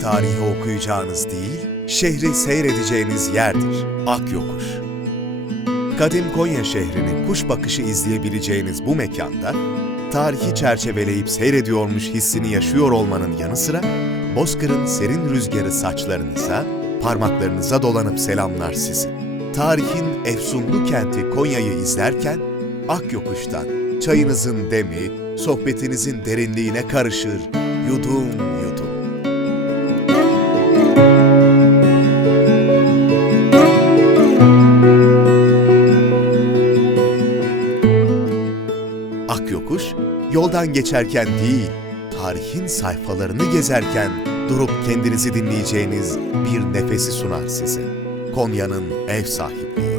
tarihi okuyacağınız değil, şehri seyredeceğiniz yerdir. Akyokuş. Kadim Konya şehrini kuş bakışı izleyebileceğiniz bu mekanda, tarihi çerçeveleyip seyrediyormuş hissini yaşıyor olmanın yanı sıra, Bozkır'ın serin rüzgarı saçlarınıza, parmaklarınıza dolanıp selamlar sizi. Tarihin efsunlu kenti Konya'yı izlerken, Akyokuş'tan çayınızın demi, sohbetinizin derinliğine karışır, yudum yudum. Akyokuş, yoldan geçerken değil, tarihin sayfalarını gezerken durup kendinizi dinleyeceğiniz bir nefesi sunar size. Konya'nın ev sahipliği.